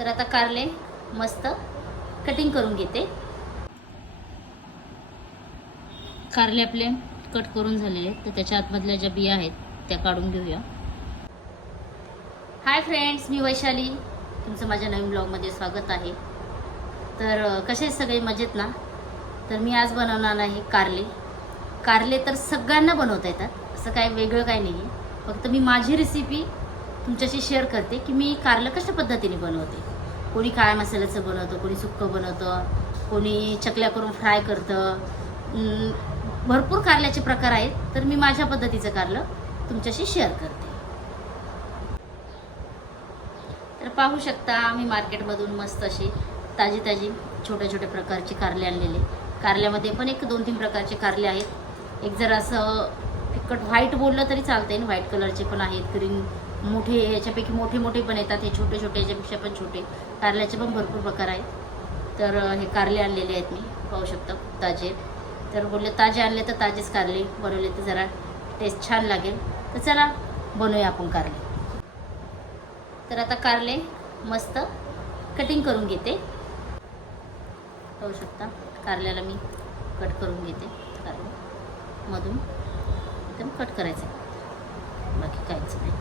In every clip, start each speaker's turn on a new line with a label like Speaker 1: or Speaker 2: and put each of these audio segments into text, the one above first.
Speaker 1: तर आता कारले मस्त कटिंग करून घेते. कारले आपले कट करून झालेले तर त्याच्या आतमधल्या ज्या बिया आहेत त्या काढून घेऊया. हाय फ्रेंड्स मी वैशाली. तुमचं माझ्या नवीन ब्लॉगमध्ये स्वागत आहे. तर कसे आहेत सगळे? मजेत ना? तर मी आज बनवणार आहे कारले. कारले तर सगळ्यांना बनवता येतात. असं काय वेगळं काय नाही आहे फक्त मी माझी रेसिपी तुमच्याशी शेअर करते की मी कारलं कशा पद्धतीने बनवते? कोणी काळ्या मसाल्याचं बनवतं कोणी सुक्कं बनवतं कोणी चकल्या करून फ्राय करतं. भरपूर कारल्याचे प्रकार आहेत तर मी माझ्या पद्धतीचं कारलं तुमच्याशी शेअर करते. तर पाहू शकता मी मार्केटमधून मस्त अशी ताजी ताजी छोट्या छोट्या प्रकारचे कारले आणलेले. कारल्यामध्ये पण एक दोन तीन प्रकारचे कारले आहेत. एक जर असं फिकट व्हाईट बोललं तरी चालते व्हाईट कलरचे पण आहेत. ग्रीन मोठे ह्याच्यापैकी मोठे मोठे पण येतात हे छोटे छोटे याच्यापेक्षा पण छोटे. कारल्याचे पण भरपूर प्रकार आहेत. तर हे कारले आणलेले आहेत मी पाहू शकता ताजे. तर बोलले ताजे आणले तर ताजेच कारले बनवले तर जरा टेस्ट छान लागेल. तर चला बनवूया आपण कारले. तर आता कारले मस्त कटिंग करून घेते. पाहू शकता कारल्याला मी कट करून घेते कारले मधून. एकदम कट करायचं आहे बाकी काहीच नाही.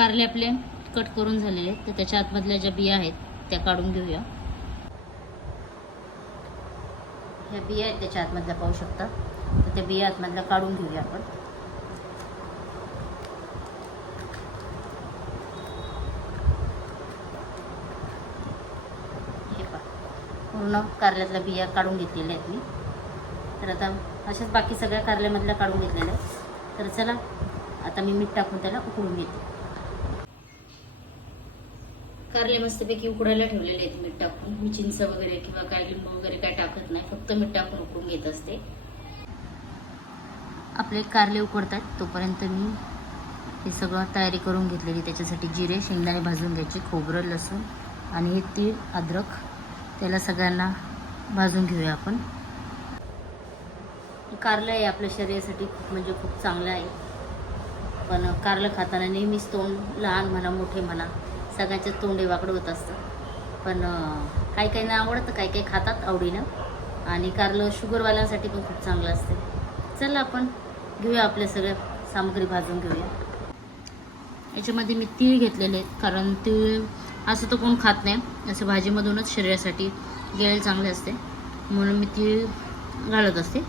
Speaker 1: कारले आपले कट करून झालेले आहेत. तर त्याच्या आतमधल्या ज्या बिया आहेत त्या काढून घेऊया. ह्या बिया आहेत त्याच्या आतमधल्या पाहू शकता. तर त्या बिया आतमधल्या काढून घेऊया आपण. हे पूर्ण कारल्यातल्या बिया काढून घेतलेल्या आहेत मी. तर आता अशाच बाकी सगळ्या कारल्यामधल्या काढून घेतलेल्या आहेत. तर चला आता मी मीठ टाकून त्याला उकळून घेते. कारले मस्तपैकी उकडायला ठेवलेले आहेत मीठ टाकून. मी चिंच वगैरे किंवा काय लिंबू वगैरे काय टाकत नाही. फक्त मीठ टाकून उकळून घेत असते. आपले कारले उकडतात. तोपर्यंत मी हे सगळं तयारी करून घेतलेली. त्याच्यासाठी जिरे शेंगदाणे भाजून घ्यायचे खोबरं लसूण आणि हे तीळ अद्रक. त्याला सगळ्यांना भाजून घेऊया आपण. कारलं आहे आपल्या शरीरासाठी खूप म्हणजे खूप चांगलं आहे. पण कारलं खाताना नेहमीच तोंड लहान म्हणा मोठे म्हणा. सगळ्यांचे तोंडे वाकडं होत असतं पण काही काही काहींना आवडतं काही काही खातात आवडीनं. आणि कारलं शुगरवाल्यांसाठी पण खूप चांगलं असते. चला आपण घेऊया आपल्या सगळ्या सामग्री भाजून घेऊया. याच्यामध्ये मी तीळ घेतलेले आहेत कारण तीळ असं तर कोण खात नाही. असं भाजीमधूनच शरीरासाठी गेळ चांगले असते. म्हणून मी तीळ घालत असते.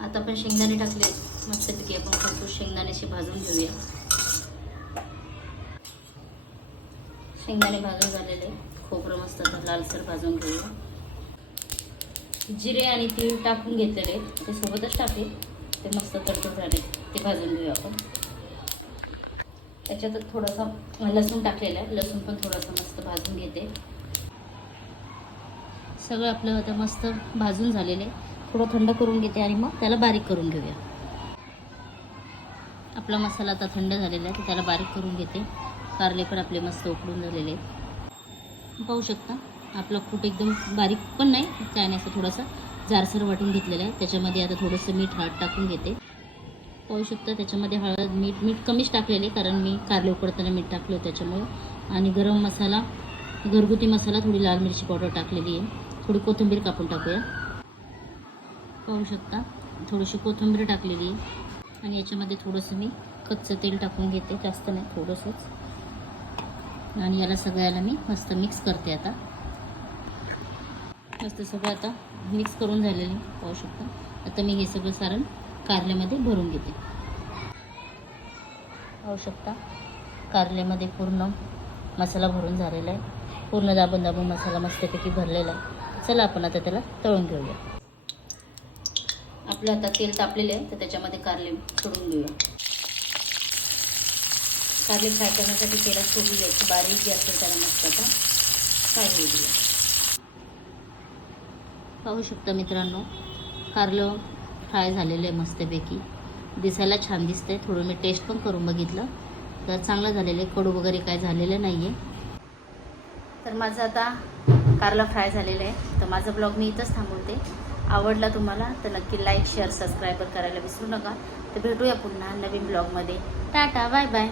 Speaker 1: आता आपण शेंगदाणे टाकले. मस्तपैकी आपण खरपूस शेंगदाण्याशी भाजून घेऊया. शेंगदाणे भाजून झालेले. खोबरं मस्त आता लालसर भाजून घेऊया. जिरे आणि तीळ टाकून घेतलेले. ते सोबतच टाकले. ते मस्त तडतड झाले. ते भाजून घेऊया आपण. त्याच्यात थोडासा लसूण टाकलेला आहे. लसूण पण थोडासा मस्त भाजून घेते. सगळं आपलं आता मस्त भाजून झालेलं आहे. थोडं थंड करून घेते आणि मग त्याला बारीक करून घेऊया. आपला मसाला आता थंड झालेला आहे तर त्याला बारीक करून घेते. कारले पण आपले मस्त उकडून झालेले आहेत. पाहू शकता आपला कूट एकदम बारीक पण नाही काय असं थोडासा जारसर वाटून घेतलेला आहे. त्याच्यामध्ये आता थोडंसं मीठ हळद टाकून घेते. पाहू शकता त्याच्यामध्ये हळद मीठ मीठ कमीच टाकलेले कारण मी कारले उकडताना मीठ टाकलं होतं त्याच्यामुळे. आणि गरम मसाला घरगुती मसाला थोडी लाल मिरची पावडर टाकलेली आहे. थोडी कोथिंबीर कापून टाकूया. पाहू शकता. थोडीशी कोथिंबीर टाकलेली आहे. आणि याच्यामध्ये थोडंसं मी कच्चं तेल टाकून घेते. जास्त नाही थोडंसंच. आणि याला सगळ्याला मी मस्त मिक्स करते आता. मस्त सगळं आता मिक्स करून झालेलं आहे. पाहू शकता. आता मी हे सगळं सारण कारल्यामध्ये भरून घेते. पाहू शकता. कारल्यामध्ये पूर्ण मसाला भरून झालेला आहे. पूर्ण दाबून दाबून मसाला मस्तपैकी भरलेला आहे. चला आपण आता त्याला तळून घेऊया. आपलं आता तेल तापलेलं आहे तर त्याच्यामध्ये कारले सोडून देऊया. कारले फ्राय करण्यासाठी तेलात सोडून द्यायची. बारीक जी असेल त्याला मस्त आता फ्राय होऊ देऊया. पाहू शकता मित्रांनो कारलं फ्राय झालेलं आहे मस्तपैकी. दिसायला छान दिसतंय. थोडं मी टेस्ट पण करून बघितलं. तर चांगलं झालेलं आहे. कडू वगैरे काय झालेलं नाही आहे तर माझं आता कारला फ्राय झालेलं आहे. तर माझा ब्लॉग मी इथंच थांबवते. आवडला तुम्हाला तर नक्की लाईक शेअर सबस्क्राईब करायला विसरू नका. तर भेटूया पुन्हा नवीन ब्लॉगमध्ये टाटा बाय बाय